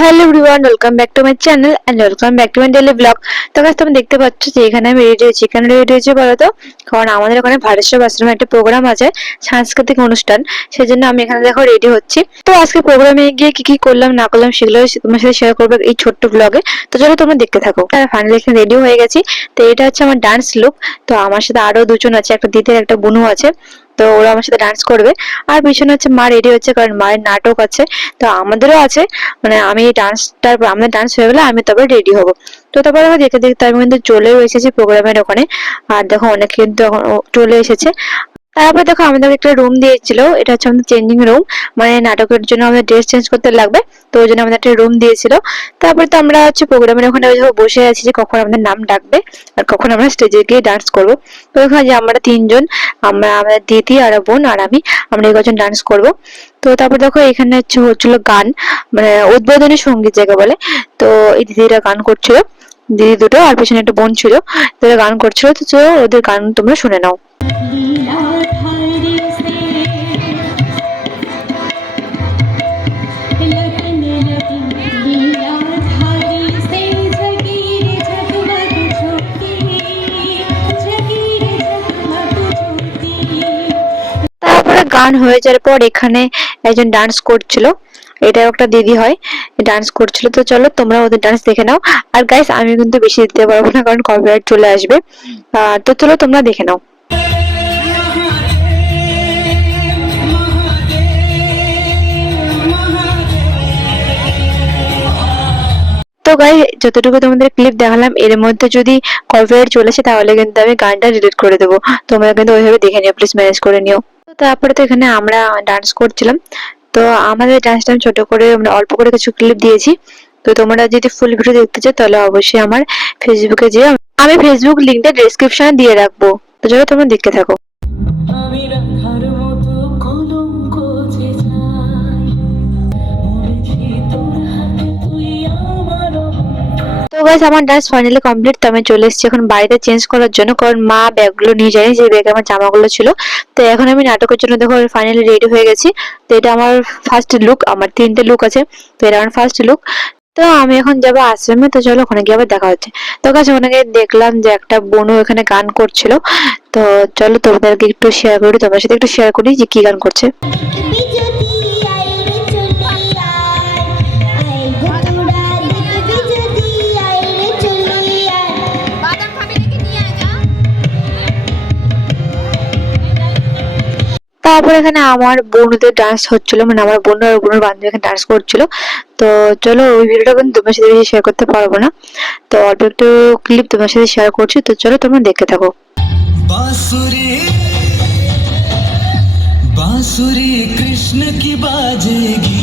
Hello everyone, welcome back to my channel and welcome back to my daily vlog. তো গাছ তুমি দেখতে পাচ্ছ যে এখানে আমি রেডি হয়েছি। কেন রেডি হয়েছি বলো তো? কারণ আমাদের ওখানে ভারেশ্বর আশ্রমে একটা প্রোগ্রাম আছে, সাংস্কৃতিক অনুষ্ঠান। সেই জন্য আমি এখানে দেখো রেডি হচ্ছি। তো আজকে প্রোগ্রামে গিয়ে কি কি করলাম, না করলাম সেগুলো তোমার সাথে শেয়ার করব এই ছোট্ট ব্লগে তো চলো তোমরা দেখতে থাকো। আর ফাইনালি এখানে রেডি হয়ে গেছি। তো এটা হচ্ছে আমার ডান্স লুক তো আমার সাথে আরও দুজন আছে, একটা দিদির একটা বোনও আছে। তো ওরা আমার সাথে ডান্স করবে। আর পিছনে হচ্ছে মা রেডি হচ্ছে, কারণ মায়ের নাটক আছে। তো আমাদেরও আছে। মানে আমি ডান্সটার আমাদের ডান্স হয়ে গেলে আমি তবে রেডি হব। তো তারপরে আমি দেখতে দেখতে, আমি কিন্তু চলেও এসেছি প্রোগ্রামের ওখানে। আর দেখো অনেক কিন্তু চলে এসেছে। তারপরে দেখো আমাদের একটা রুম দিয়েছিল, এটা হচ্ছে আমাদের চেঞ্জিং রুম মানে নাটকের জন্য আমাদের ড্রেস চেঞ্জ করতে লাগবে, তো ওই জন্য আমাদের একটা রুম দিয়েছিল। তারপরে তো আমরা হচ্ছে প্রোগ্রামের ওখানে বসে আছি যে কখন আমাদের নাম ডাকবে আর কখন আমরা স্টেজে গিয়ে ডান্স করব। তো ওখানে যে আমরা তিনজন, আমরা আমাদের দিদি আর বোন আর আমি, আমরা এই কজন ডান্স করব। তো তারপর দেখো এখানে হচ্ছে হচ্ছিল গান মানে উদ্বোধনী সংগীত যাকে বলে, তো এই দিদিরা গান করছিল। দিদি দুটো আর পেছনে একটা বোন ছিল, তারা গান করছিল, তো চলো ওদের গান তোমরা শুনে নাও। গান হয়ে যাওয়ার পর এখানে একজন ডান্স করছিল। এটা একটা দিদি হয় ডান্স করছিল। তো চলো তোমরা ওদের ডান্স দেখে নাও। আর গাইস আমি কিন্তু বেশি দিতে পারব না, কারণ কপিরাইট চলে আসবে। তো চলো তোমরা দেখে নাও। তো গাই যতটুকু তোমাদের ক্লিপ দেখালাম, এর মধ্যে যদি কপিরাইট চলে আসে, তাহলে কিন্তু আমি গানটা ডিলিট করে দেবো। তোমরা কিন্তু ওইভাবে দেখে নিও প্লিজ ম্যানেজ করে নিও। তারপরে তো এখানে আমরা ডান্স করছিলাম। তো আমাদের ডান্সটা আমি ছোট করে মানে অল্প করে কিছু ক্লিপ দিয়েছি। তো তোমরা যদি ফুল ভিডিও দেখতে চাও, তাহলে অবশ্যই আমার ফেসবুকে যেয়ে আমি ফেসবুক লিঙ্কটা ডেসক্রিপশনে দিয়ে রাখব। তো চলো তোমরা দেখতে থাকো। তো গাইস আমার ডান্স ফাইনালি কমপ্লিট তো আমি চলে এসেছি এখন বাড়িতে চেঞ্জ করার জন্য, কারণ মা ব্যাগগুলো নিয়ে যায়নি, যে ব্যাগে আমার জামাগুলো ছিল। তো এখন আমি নাটকের জন্য দেখো ফাইনালি রেডি হয়ে গেছি। তো এটা আমার ফার্স্ট লুক আমার তিনটে লুক আছে। তো এটা আমার ফার্স্ট লুক তো আমি এখন যাব আশ্রমে, তো চলো ওখানে গিয়ে আবার দেখা হচ্ছে। তো গাছ ওখানে গিয়ে দেখলাম যে একটা বোনও এখানে গান করছিল। তো চলো তোমাদেরকে একটু শেয়ার করি তোমার সাথে একটু শেয়ার করি যে কি গান করছে। তারপর এখানে আমার বোনদের ডান্স হচ্ছিল মানে আমার বোন আর বোনের বান্ধবী এখানে ডান্স করছিল। তো চলো ওই ভিডিওটা কিন্তু তোমার সাথে বেশি শেয়ার করতে পারব না। তো অল্প একটু ক্লিপ তোমার সাথে শেয়ার করছি, তো চলো তোমরা দেখতে থাকো। বাঁশুরি বাঁশুরি কৃষ্ণ কি বাজেগি?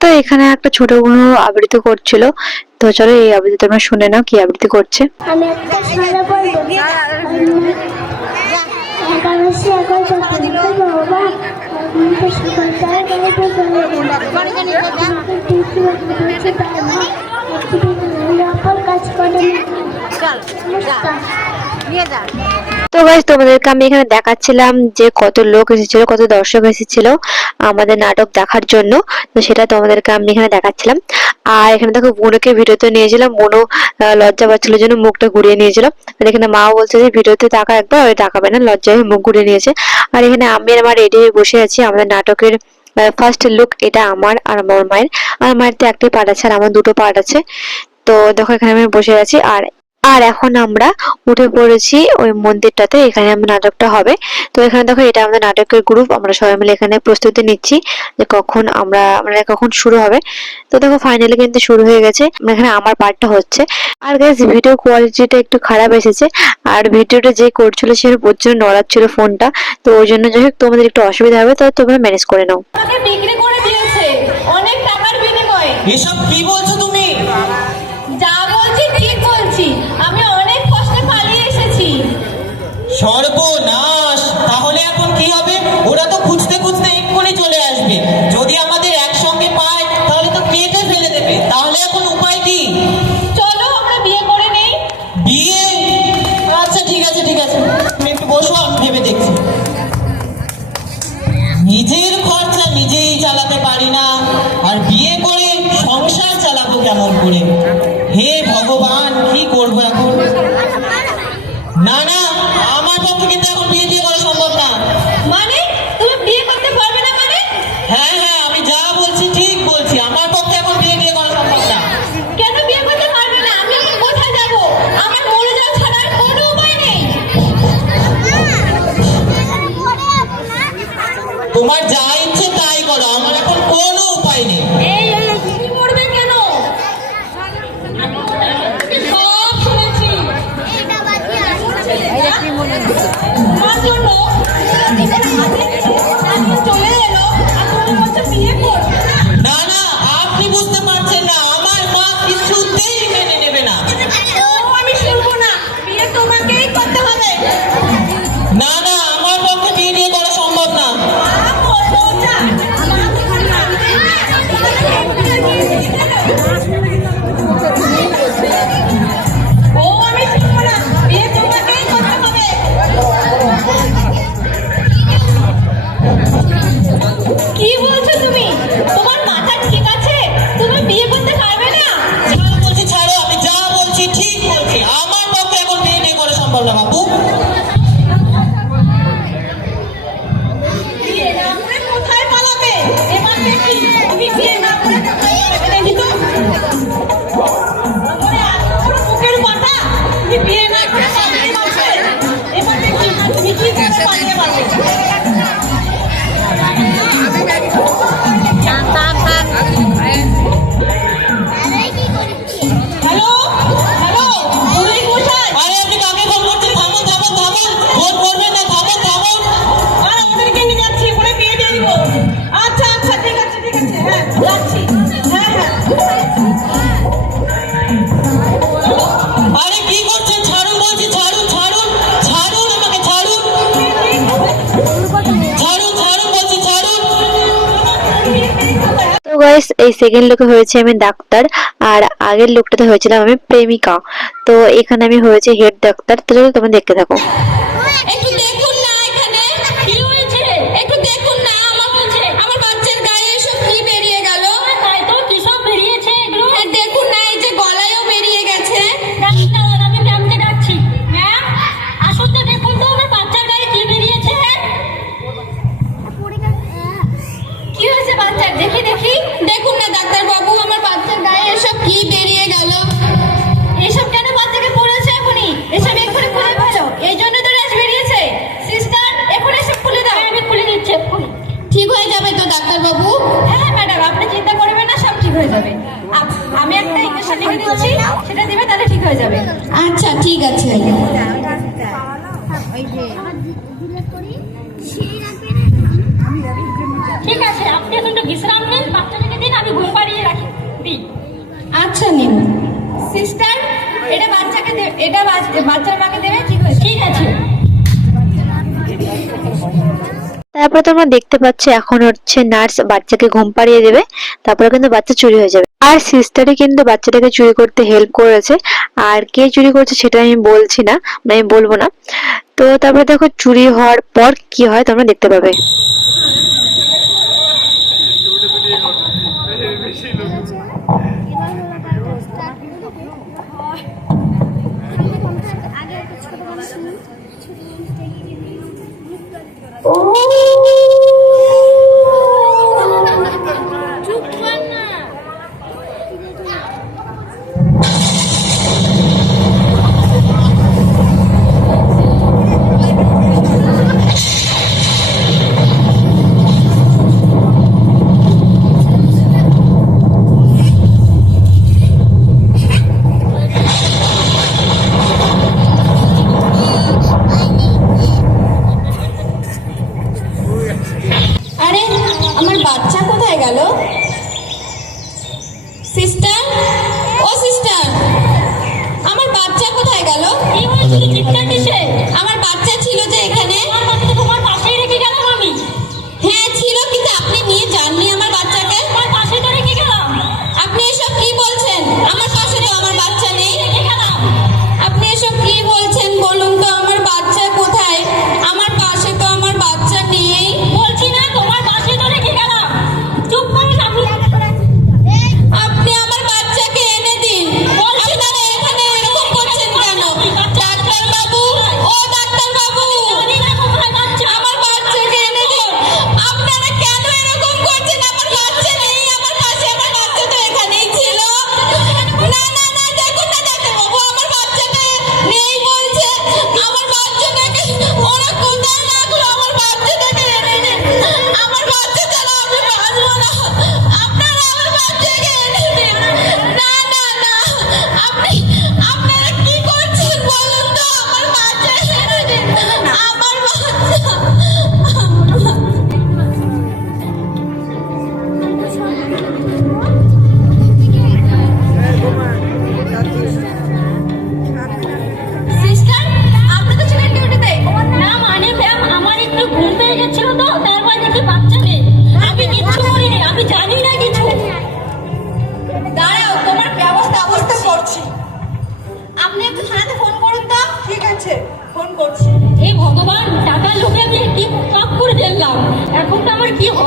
তো এখানে একটা ছোট বোন আবৃত্তি করছিল। তো চলো এই আবৃত্তি তোমরা শুনে নাও কি আবৃত্তি করছে। আমি একটা নিয়ে যা। তো গাইজ তোমাদেরকে আমি এখানে দেখাচ্ছিলাম যে কত লোক এসেছিল, কত দর্শক এসেছিল আমাদের নাটক দেখার জন্য। তো সেটা তোমাদেরকে আমি এখানে দেখাচ্ছিলাম। আর এখানে দেখো বোনকে ভিডিওতে নিয়েছিলাম। বোনও লজ্জা পাচ্ছিল জন্য মুখটা ঘুরিয়ে নিয়েছিল। আর এখানে মাও বলছে যে ভিডিওতে তাকা একবার ওই তাকাবে না, লজ্জায় হয়ে মুখ ঘুরিয়ে নিয়েছে। আর এখানে আমি আমার রেডি হয়ে বসে আছি। আমাদের নাটকের ফার্স্ট লুক এটা আমার আর আমার মায়ের। আর মায়ের তো একটাই পার্ট আছে, আর আমার দুটো পার্ট আছে। তো দেখো, এখানে আমি বসে আছি। আর আর এখন আমরা উঠে পড়েছি ওই মন্দিরটাতে এখানে আমার নাটকটা হবে। তো এখানে দেখো এটা আমাদের নাটকের গ্রুপ আমরা সবাই মিলে এখানে প্রস্তুতি নিচ্ছি যে কখন আমরা মানে কখন শুরু হবে। তো দেখো ফাইনালি কিন্তু শুরু হয়ে গেছে। এখানে আমার পার্টটা হচ্ছে। আর গাইস ভিডিও কোয়ালিটিটা একটু খারাপ এসেছে। আর ভিডিওটা যে করছিল সে প্রচুর নড়াচ্ছিল ফোনটা তো ওই জন্য যাই হোক তোমাদের একটু অসুবিধা হবে তো তোমরা ম্যানেজ করে নাও। আমাকে বিক্রি করে দিয়েছে। অনেক টাকার বিনিময়ে। এসব কি বলছো সর্বনাশ। তাহলে এখন কি হবে? ওরা তো খুঁজতে খুঁজতে এক্ষুনি চলে আসবে। la. গাইস এই সেকেন্ড লোকে হয়েছে আমি ডাক্তার, আর আগের লোকটাতে হয়েছিলাম আমি প্রেমিকা। তো এখানে আমি হয়েছে হেড ডাক্তার তো তোমার দেখতে থাকো। একটু দেখুন না ডাক্তার বাবু আমার বাচ্চার গায়ে এসব কি বেরিয়ে গেল? এসব কেন বাচ্চাকে পড়েছে এখনই? এসব এক্ষুনি খুলে ভালো এই জন্য তো রাজ বেরিয়েছে। সিস্টার এখন এসব খুলে দাও। আমি খুলে দিচ্ছি এক্ষুনি। ঠিক হয়ে যাবে তো ডাক্তার বাবু হ্যাঁ ম্যাডাম আপনি চিন্তা করবেন না সব ঠিক হয়ে যাবে। আমি একটা ইঞ্জেকশন লিখে দিচ্ছি সেটা দিবে তাহলে ঠিক হয়ে যাবে। আচ্ছা ঠিক আছে। ঠিক আছে আপনি এখন তো বিশ্রাম নেন বাচ্চাকে একটু ঘুম পাড়িয়ে রাখি। আচ্ছা নিন। সিস্টার এটা বাচ্চাকে এটা বাচ্চার মাকে দেবে ঠিক আছে? তারপর তোমরা দেখতে পাচ্ছ এখন হচ্ছে নার্স বাচ্চাকে ঘুম পাড়িয়ে দেবে। তারপরে কিন্তু বাচ্চা চুরি হয়ে যাবে। আর সিস্টারই কিন্তু বাচ্চাটাকে চুরি করতে হেল্প করেছে। আর কে চুরি করছে সেটা আমি বলছি না মানে বলব না। তো তারপরে দেখো চুরি হওয়ার পর কি হয় তোমরা দেখতে পাবে।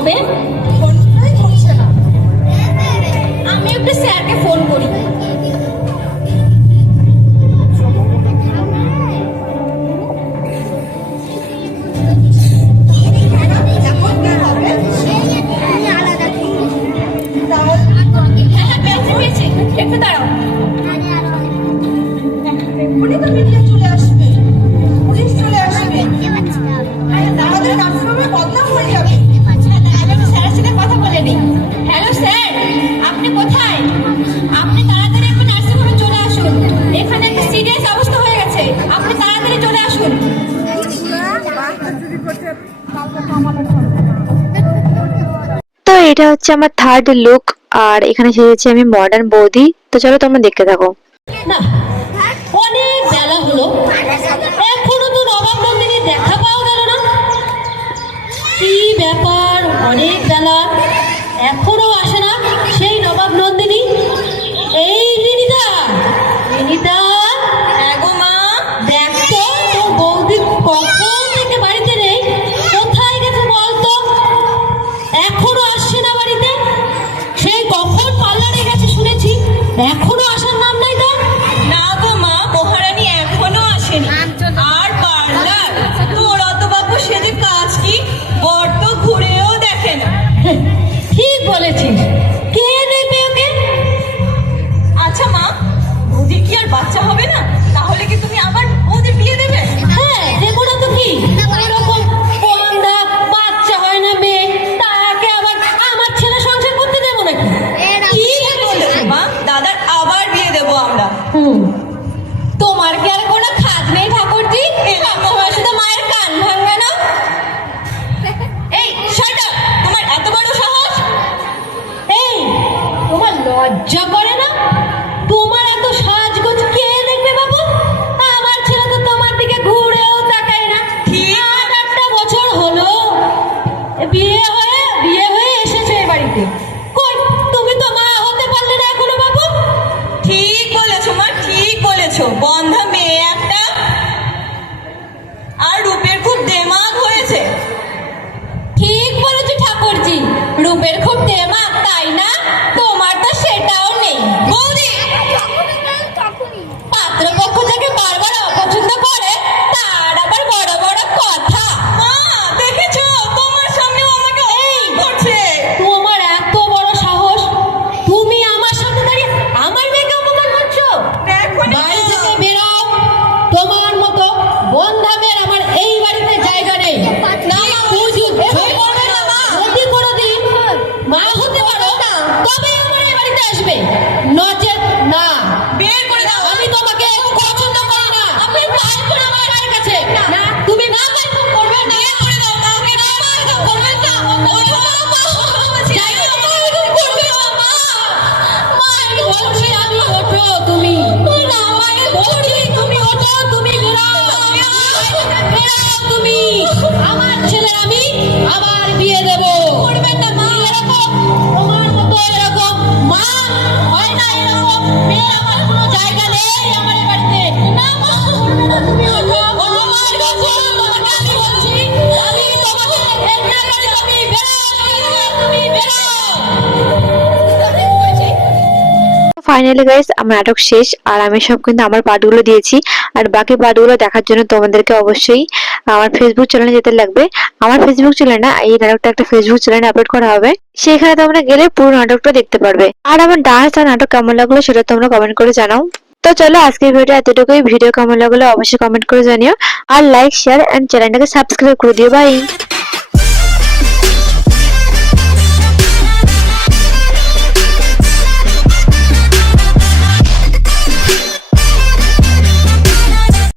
Come in. এটা হচ্ছে আমার থার্ড লুক আর এখানে সেজেছি আমি মডার্ন বৌদি। তো চলো তোমরা দেখতে থাকো। ব্যাপার, অনেক বেলা। এখনও আসে না। বের করতে মাগ তাই না তো ফাইনালি গাইস আমার নাটক শেষ, আর আমি সব কিন্তু আমার পার্টগুলো দিয়েছি, আর বাকি পার্টগুলো দেখার জন্য তোমাদেরকে অবশ্যই আমার ফেসবুক চ্যানেলে যেতে লাগবে। আমার ফেসবুক চ্যানেল না, এই নাটকটা একটা ফেসবুক চ্যানেলে আপলোড করা হবে। সেখানে তোমরা গেলে পুরো নাটকটা দেখতে পারবে। আর আমার ডান্স আর নাটক কেমন লাগল সেটা তোমরা কমেন্ট করে জানাও। তো চলো, আজকের ভিডিও এতটুকুই। ভিডিও কেমন লাগল অবশ্যই কমেন্ট করে জানিও। আর লাইক শেয়ার অ্যান্ড চ্যানেলটাকে সাবস্ক্রাইব করে দিও। বাই